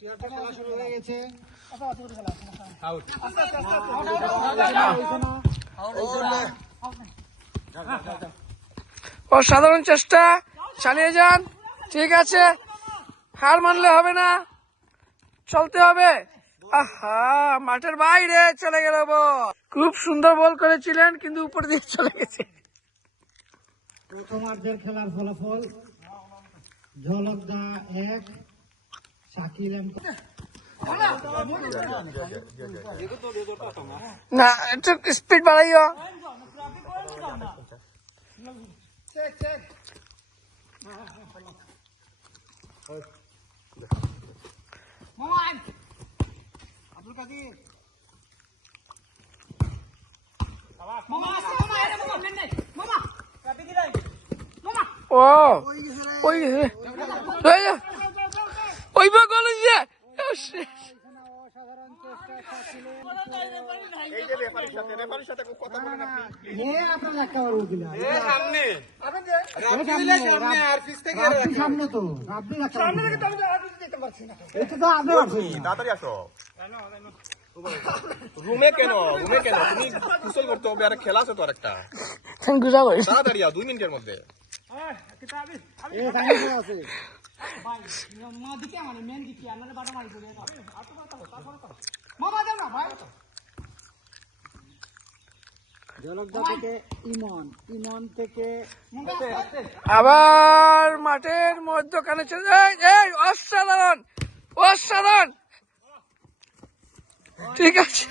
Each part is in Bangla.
খেলা শুরু হয়ে গেছে। অসাধারণ চেষ্টা, চালিয়ে যান। ঠিক আছে, হার মানলে হবে না, চলতে হবে। আহা, মাঠের বাইরে চলে গেল বল। খুব সুন্দর বল করেছিলেন, কিন্তু উপর দিয়ে চলে গেছে। প্রথমার্ধের খেলার ফলাফল ঝলকদা 1, শাকিল না, একটু স্পিড বাড়াইও। আব্দুল কাদির ও ওই ওই বা গোল হয়েছে। অসাধারণ চেষ্টা সামনে তো তাড়াতাড়ি আসো। রুমে কেন তুমি কুশল করতে হবে, আর খেলা আছে তো আরেকটা। তাড়াতাড়ি 2 মিনিটের মধ্যে। ঝলকদা থেকে ইমন থেকে আবার মাঠের মধ্যখানে চলে। অসাধারণ অসাধারণ, ঠিক আছে।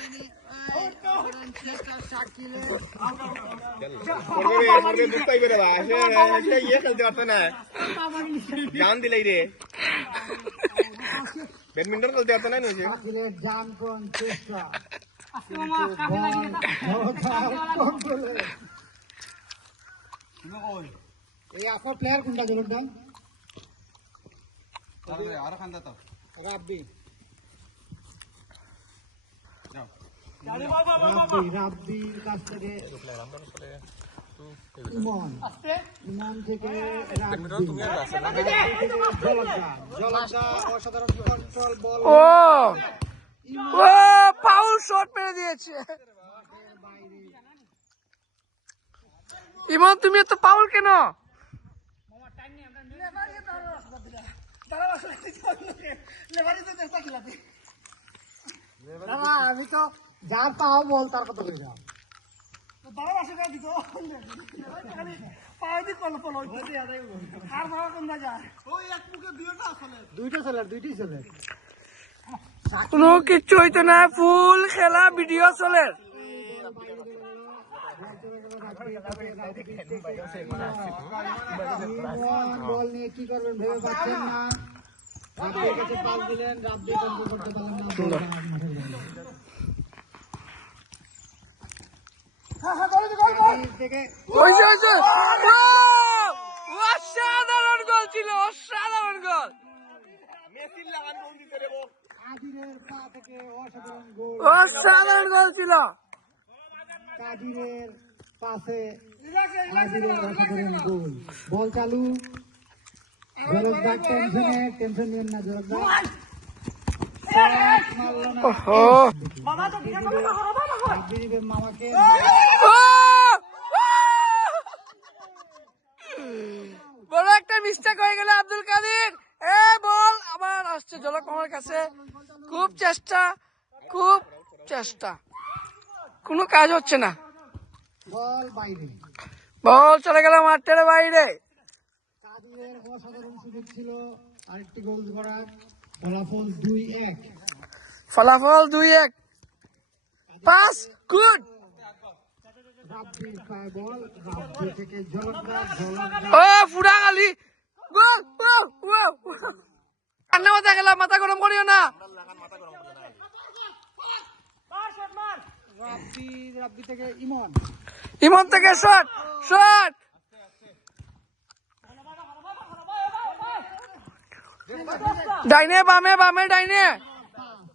ব্যাডমিন্টন খেলতে পারতো না। এই আপনার প্লেয়ার কোনটা ঝলকদা? রাব্বি রাব্বির কাছ থেকে ইমন থেকে ঝলকদা অসাধারণ কন্ট্রোল বল। ও ফাউল শট মেরে দিয়েছে। ইমন, তুমি এত ফাউল কেন? আমি তো যার পাও বল তার কথা বলে যাও। দুইটাই চলে কোনো কিচ্ছু হইতো না, ফুল খেলা ভিডিও চলে। বল নিয়ে কি করবেন ভেবে পাচ্ছেন না। রাব্বির কাছে পাস দিলেন, রাব্বি কন্ট্রোল করতে পারলেন না। অসাধারণ গোল ছিল, অসাধারণ গোল, কাদিরের পা থেকে অসাধারণ গোল। অসাধারণ গোল ছিল। কাদিরের পাশে অসাধারণ গোল। বল চালু। ঝলকদা টেনশন নিয়েন না। ঝলকদা মামাকে বড় একটা মিস্টেক হয়ে গেল আব্দুল কাদির। বল আবার আসছে ঝলক মামার কাছে। খুব চেষ্টা, কোনো কাজ হচ্ছে না। বল বাইরে, বল চলে গেল মাঠের বাইরে। কাদিরের অসাধারণ সুযোগ ছিল আরেকটি গোল করার। ফলাফল 2-1। ফলাফল 2-1। Pass good. রাব্বির পায়ে বল, রাব্বি থেকে ঝলকদা ফুরা গালি গোল। কান্না মাথা গেলাম, মাথা গরম করিও না। রাব্বি থেকে ইমন থেকে শট। ডাইনে বামে ডাইনে,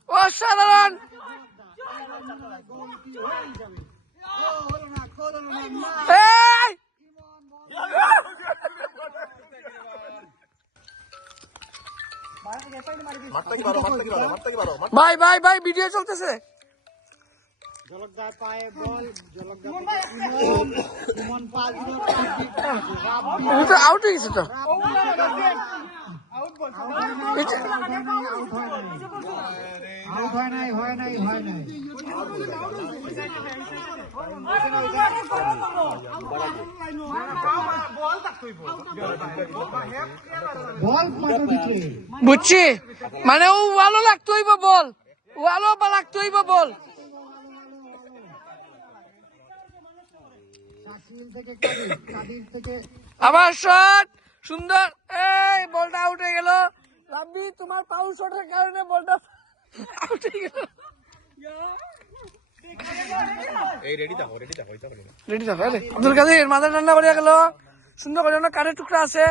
অসাধারণ। মারতে কি পারো, মারতে কি পারো, মারতে কি পারো, ভাই ভাই ভাই ভিডিও চলতেছে। ঝলকদার পায়ে বল, ঝলকদার ইমন পাস দিল, তুমি তো আউট হয়ে গেছে তো। আউট হয় নাই। বল মাঠে দিচ্ছে, বুঝছি, মানে ও ওয়ালও লাগতো হইব বল, ওয়ালও বা লাগতো হইব বল। শাকিল থেকে কাদির থেকে আবার শট সুন্দর, এই বলটা আউট হয়ে গেল। রাব্বি তোমার পাউল শটের কারণে বলটা আউট হয়ে গেল। এই রেডি থাকো। রেডি থাকো। আব্দুল কাদের মাথা ঠান্ডা করিয়া গেল, সুন্দর করে কাঠের টুকরা আছে,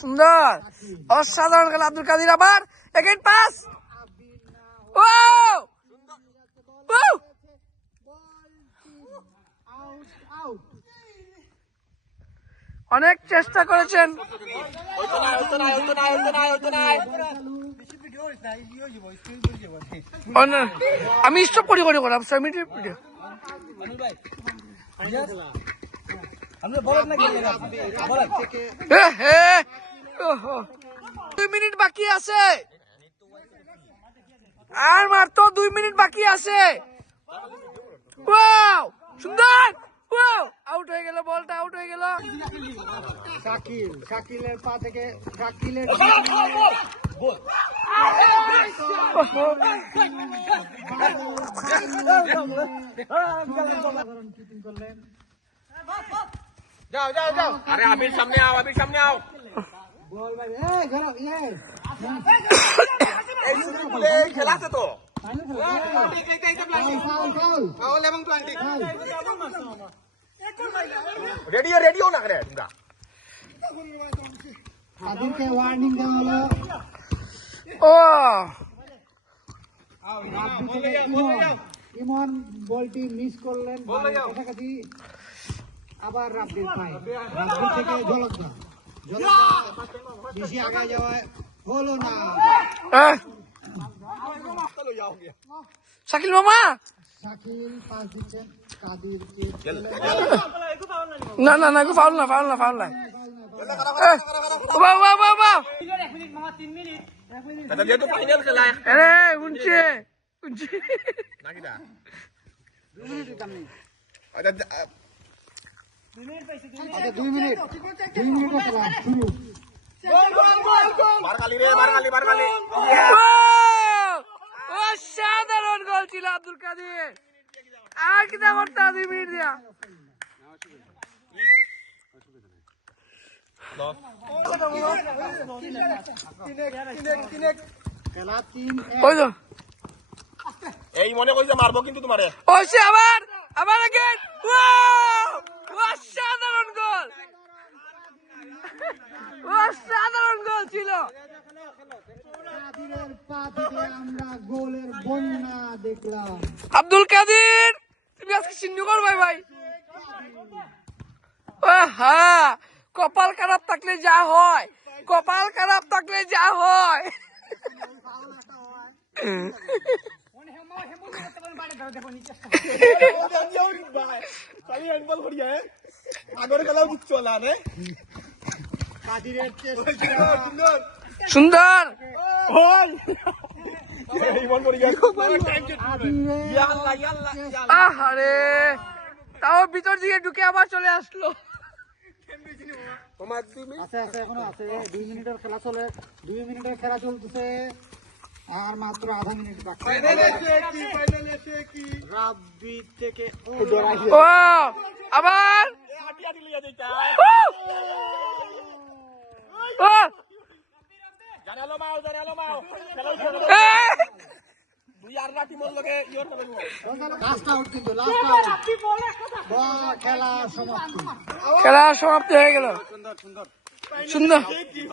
সুন্দর অসাধারণ খেলা আব্দুল কাদের। আবার এগেইন পাস, ও অনেক চেষ্টা করেছেন। আমি স্টপ করি করাম 7 মিনিট ভিডিও। হে 2 মিনিট বাকি আছে, আর মাত্র 2 মিনিট বাকি আছে। ওয়াও সুন্দর, ওয়াও আউট হয়ে গেল, বলটা আউট হয়ে গেল। শাকিলের পা থেকে শাকিলের কিপিং করলেন। যাও। আরে আবির সামনে আও। বল ভাই, ঘোরাও, এই খেলা আছে তো। ফাউল এবং 20 রেডিও না করে তোমরা। তাদেরকে ওয়ার্নিং দেওয়া হলো। ও ইমন বলটি মিস করলেন, কাছাকাছি। আবার রাব্বির পায়ে, রাব্বি থেকে ঝলকদা বেশি আগে যাওয়ায় হলো না। শাকিল মামা শাকিল পাস দিচ্ছেন কাদিরকে। না ফাউল না। এটা যেহেতু ফাইনাল খেলা আরে উনছে নাকিটা। 2 মিনিট আচ্ছা 2 মিনিটের খেলা শুরু। বারগালি। অসাধারণ গোল ছিল আব্দুল কাদের। আর কি করতে 2 মিনিট দিয়া। খেলা 3-1। ওই তো এই মনে কইছে মারবো কিন্তু তোমারে। ওইছে আবার again, অসাধারণ গোল, অসাধারণ গোল ছিল। কাদিরের পা থেকে আমরা গোলের বন্যা দেখলাম। আব্দুল কাদের তুমি আজকে সিন্ধু কর ভাই। কপাল খারাপ থাকলে যা হয়, কাদিরের সুন্দর। আহারে তাও ভিতর দিকে ঢুকে আবার চলে আসলো। আছে এখনো আছে। 2 মিনিটের খেলা চলে, 2 মিনিটের খেলা চলতেছে, আর মাত্র আধা মিনিট বাকি। রাব্বি থেকে ও আবার লাস্ট আউট, কিন্তু খেলা সমাপ্তি হয়ে গেল। সুন্দর।